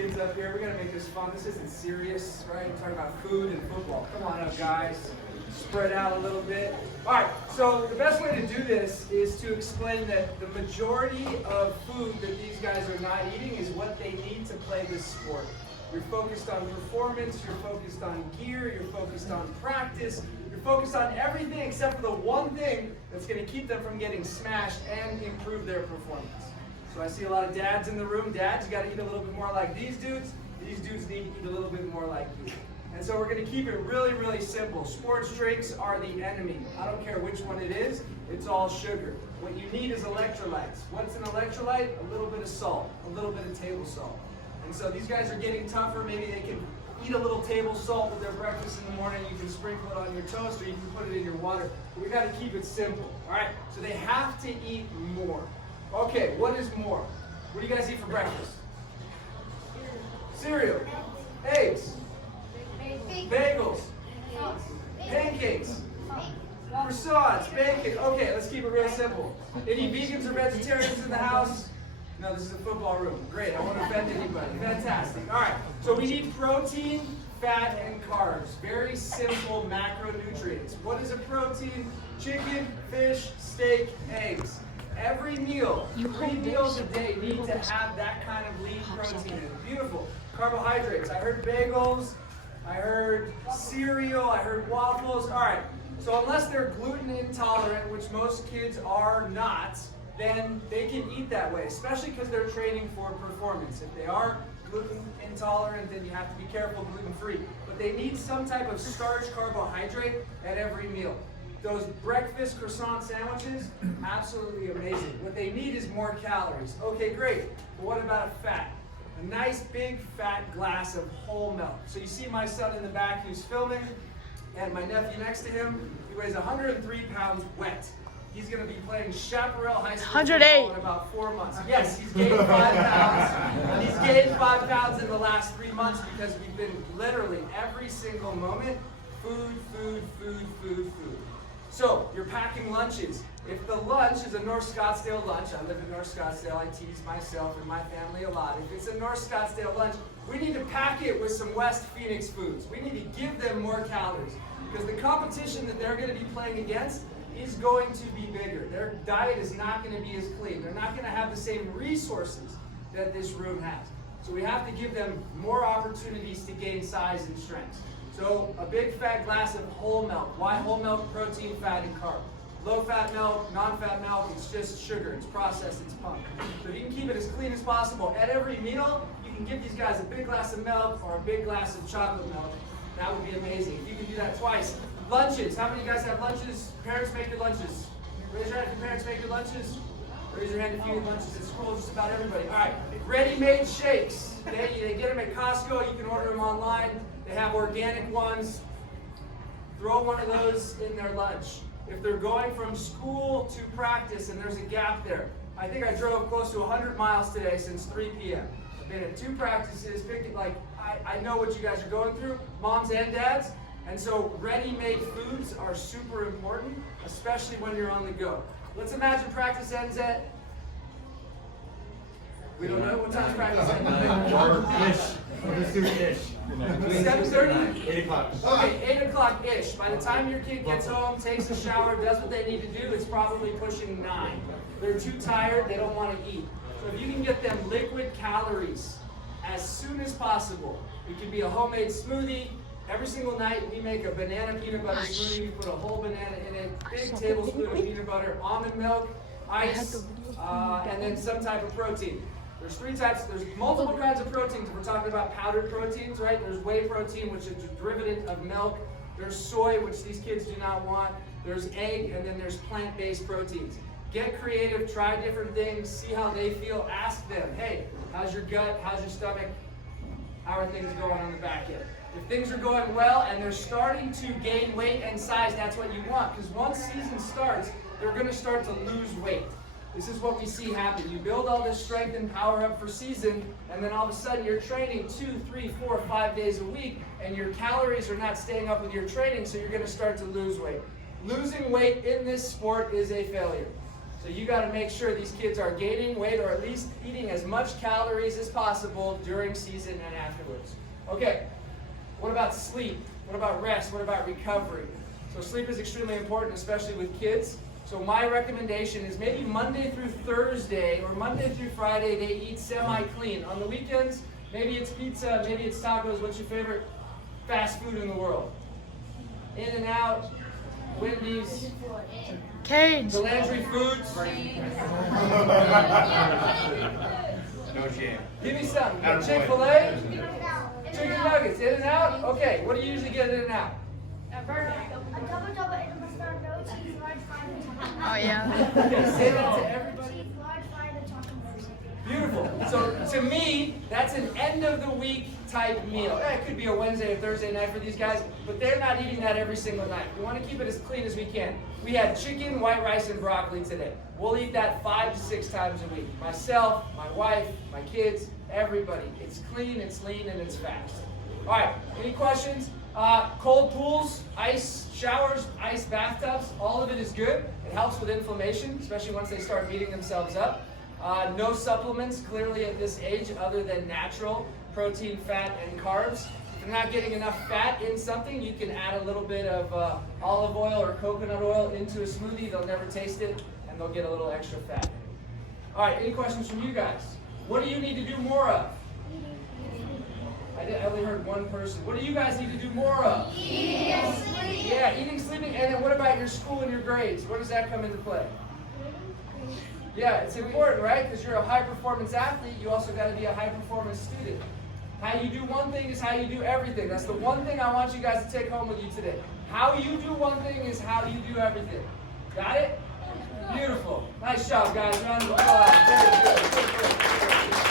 kids up here. We're gonna make this fun. This isn't serious, right? We're talking about food and football. Come on up, guys. Spread out a little bit. All right, so the best way to do this is to explain that the majority of food that these guys are not eating is what they need to play this sport. You're focused on performance, you're focused on gear, you're focused on practice, you're focused on everything except for the one thing that's going to keep them from getting smashed and improve their performance. So I see a lot of dads in the room. Dads, you got to eat a little bit more like these dudes. These dudes need to eat a little bit more like you. And so we're going to keep it really, really simple. Sports drinks are the enemy. I don't care which one it is. It's all sugar. What you need is electrolytes. What's an electrolyte? A little bit of salt, a little bit of table salt. And so these guys are getting tougher. Maybe they can eat a little table salt with their breakfast in the morning. You can sprinkle it on your toast or you can put it in your water. But we got to keep it simple. All right? So they have to eat more. Okay, what is more? What do you guys eat for breakfast? Cereal. Eggs. Bagels. Pancakes. Croissants. Bacon. Okay, let's keep it real simple. Any vegans or vegetarians in the house? No, this is a football room. Great, I won't offend anybody. Fantastic. All right, so we need protein, fat, and carbs. Very simple macronutrients. What is a protein? Chicken, fish, steak, eggs. Every meal, 3 meals a day need to have that kind of lean protein in it. Beautiful. Carbohydrates. I heard bagels. I heard cereal. I heard waffles. All right, so unless they're gluten intolerant, which most kids are not, then they can eat that way, especially because they're training for performance. If they are gluten intolerant, then you have to be careful gluten-free. But they need some type of starch carbohydrate at every meal. Those breakfast croissant sandwiches, absolutely amazing. What they need is more calories. Okay, great. But what about a fat? A nice big fat glass of whole milk. So you see my son in the back who's filming, and my nephew next to him. He weighs 103 pounds wet. He's going to be playing Chaparral High School 108 in about 4 months. Yes, he's gained 5 pounds. And he's gained 5 pounds in the last 3 months because we've been literally every single moment, food, food, food, food, food. So you're packing lunches. If the lunch is a North Scottsdale lunch, I live in North Scottsdale, I tease myself and my family a lot. If it's a North Scottsdale lunch, we need to pack it with some West Phoenix foods. We need to give them more calories because the competition that they're going to be playing against is going to be bigger. Their diet is not going to be as clean. They're not going to have the same resources that this room has. So we have to give them more opportunities to gain size and strength. So a big fat glass of whole milk. Why whole milk? Protein, fat, and carb. Low-fat milk, non-fat milk, it's just sugar. It's processed, it's pumped. So if you can keep it as clean as possible, at every meal, you can give these guys a big glass of milk or a big glass of chocolate milk. That would be amazing. If you can do that twice. Lunches. How many of you guys have lunches? Parents make your lunches. Raise your hand if your parents make your lunches. Raise your hand if you eat lunches at school. Just about everybody. All right. Ready-made shakes. Okay? They get them at Costco. You can order them online. They have organic ones. Throw one of those in their lunch. If they're going from school to practice and there's a gap there, I think I drove close to 100 miles today since 3 p.m. I've been at 2 practices, I know what you guys are going through, moms and dads, and so ready-made foods are super important, especially when you're on the go. Let's imagine practice ends at, we don't know what time practice ends. 7:30? 8 o'clock. Okay, 8 o'clock-ish. By the time your kid gets home, takes a shower, does what they need to do, it's probably pushing 9. They're too tired, they don't want to eat. So if you can get them liquid calories as soon as possible, it can be a homemade smoothie. Every single night we make a banana peanut butter smoothie. We put a whole banana in it, big tablespoon of peanut butter, almond milk, ice, and then some type of protein. There's 3 types, there's multiple kinds of proteins. We're talking about powdered proteins, right? There's whey protein, which is a derivative of milk. There's soy, which these kids do not want. There's egg, and then there's plant-based proteins. Get creative, try different things, see how they feel. Ask them, hey, how's your gut? How's your stomach? How are things going on the back end? If things are going well and they're starting to gain weight and size, that's what you want. Because once season starts, they're going to start to lose weight. This is what we see happen. You build all this strength and power up for season, and then all of a sudden you're training 2, 3, 4, 5 days a week, and your calories are not staying up with your training, so you're going to start to lose weight. Losing weight in this sport is a failure. So you got to make sure these kids are gaining weight or at least eating as much calories as possible during season and afterwards. Okay, what about sleep? What about rest? What about recovery? So sleep is extremely important, especially with kids. So my recommendation is maybe Monday through Thursday or Monday through Friday they eat semi-clean. On the weekends, maybe it's pizza, maybe it's tacos. What's your favorite fast food in the world? In-N-Out, Wendy's, Cage. the Landry Foods. No shame. Give me something. Attaboy. Chick-fil-A, chicken nuggets, In-N-Out. Okay, what do you usually get at In-N-Out? A double and mustard, no cheese, large fry, and chocolate. Oh yeah. Okay, say that to everybody. Cheese, large fry, and chocolate. Beautiful. So to me, that's an end of the week type meal. It could be a Wednesday or Thursday night for these guys, but they're not eating that every single night. We want to keep it as clean as we can. We had chicken, white rice, and broccoli today. We'll eat that 5 to 6 times a week. Myself, my wife, my kids, everybody. It's clean, it's lean, and it's fast. All right, any questions? Cold pools, ice showers, ice bathtubs, all of it is good. It helps with inflammation, especially once they start beating themselves up. No supplements, clearly at this age, other than natural protein, fat, and carbs. If you're not getting enough fat in something, you can add a little bit of olive oil or coconut oil into a smoothie. They'll never taste it, and they'll get a little extra fat. All right, any questions from you guys? What do you need to do more of? I only heard one person. What do you guys need to do more of? Eating and sleeping. Yeah, eating, sleeping, and then what about your school and your grades? Where does that come into play? Yeah, it's important, right? Because you're a high-performance athlete, you also got to be a high-performance student. How you do one thing is how you do everything. That's the one thing I want you guys to take home with you today. How you do one thing is how you do everything. Got it? Beautiful. Nice job, guys. Round of applause. Very good. Good, good, good.